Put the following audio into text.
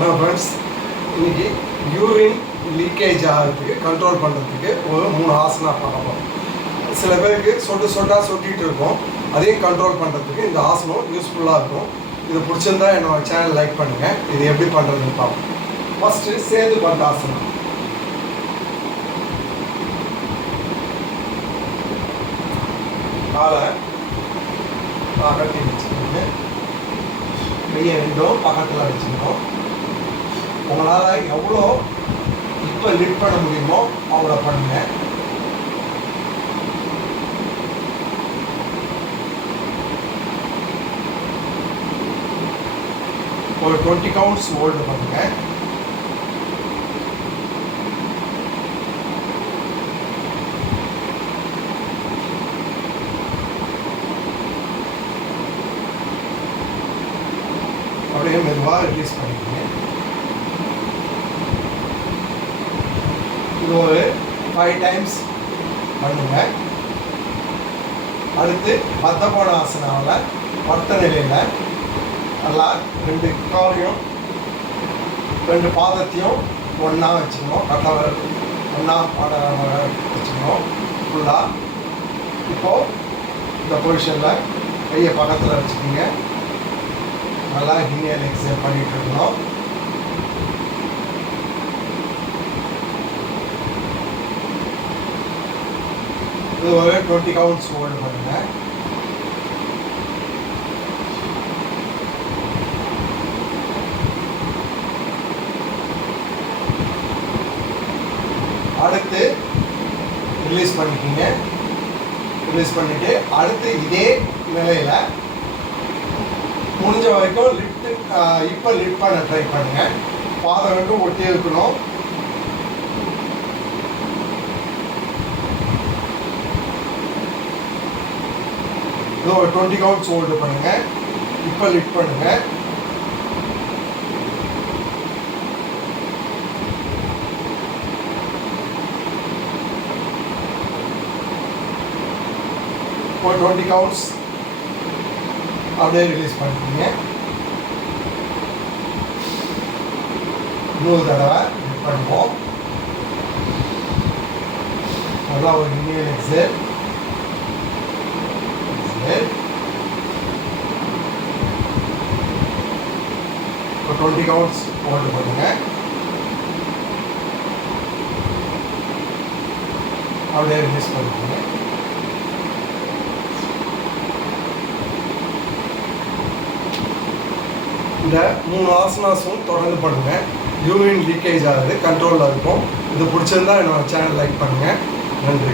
Hello friends, இன்றைக்கி urine leakage ஆகிறதுக்கு control பண்ணுறதுக்கு ஒரு 3 ஆசனா பார்க்கலாம். சில பேருக்கு சொட்டாக சொட்டிகிட்டு இருக்கும், அதையும் கண்ட்ரோல் பண்ணுறதுக்கு இந்த ஆசனம் யூஸ்ஃபுல்லாக இருக்கும். இது பிடிச்சிருந்தா என்னோடய சேனல் லைக் பண்ணுங்கள். இது எப்படி பண்ணுறதுன்னு பார்ப்போம். ஃபஸ்ட்டு சேது பந்த ஆசனம். காலை கட்டி வச்சுக்கோங்க, கையை ரெண்டும் பக்கத்தில் வச்சுக்கணும். உங்களால் எவ்வளோ இப்போ லிஃப்ட் பண்ண முடியுமோ அவ்வளோ பண்ணுங்க. ஒரு 20 கவுண்ட்ஸ் ஹோல்டு பண்ணுங்க. அப்படியே மெதுவாக ரிலீஸ் பண்ணிக்கோங்க. இது ஒரு 5 டைம்ஸ் பண்ணுங்க. அடுத்து பத்தகோண ஆசனாவில் படுத்த நிலையில் நல்லா 2 காலையும் 2 பாதத்தையும் ஒன்றா வச்சுக்கணும். கட்டவர் ஒன்றா வச்சுக்கணும் ஃபுல்லாக. இப்போது இந்த பொசிஷனில் கையை பக்கத்தில் வச்சுக்கோங்க. நல்லா இன்ஹேல் எக்ஸேல் பண்ணிகிட்டு இருக்கணும். இது ஒரு 20 கவுண்ட்ஸ் ஹோல்டு பண்ணுங்க. அடுத்து ரிலீஸ் பண்ணிக்கிங்க. ரிலீஸ் பண்ணிவிட்டு அடுத்து இதே நிலையில் முடிஞ்ச வரைக்கும் இப்போ லிஃப்ட் பண்ண ட்ரை பண்ணுங்கள். பாதம் ரெண்டும் ஒட்டி இருக்கணும். இது ஒரு 20 கவுண்ட்ஸ் ஹோல்டு பண்ணுங்கள். இப்போ லிஃப்ட் பண்ணுங்கள். ஒரு 20 கவுண்ட்ஸ் அப்படியே ரிலீஸ் பண்ணிக்கோங்க. இன்னொரு தடவை லிஃப்ட் பண்ணுவோம். நல்லா ஒரு இன்ஹேல் எக்ஸேல். ஒரு 20 கவுண்ட்ஸ் ஹோல்டு பண்ணுங்க. அப்படியே ரிலீஸ் பண்ணிக்கோங்க. இந்த 3 ஆசனாஸும் தொடர்ந்து பண்ணுங்கள். யூரின் லீக்கேஜ் ஆகுது கண்ட்ரோலில் இருக்கும். இது பிடிச்சிருந்தா என்னோடய சேனல் லைக் பண்ணுங்கள். நன்றி.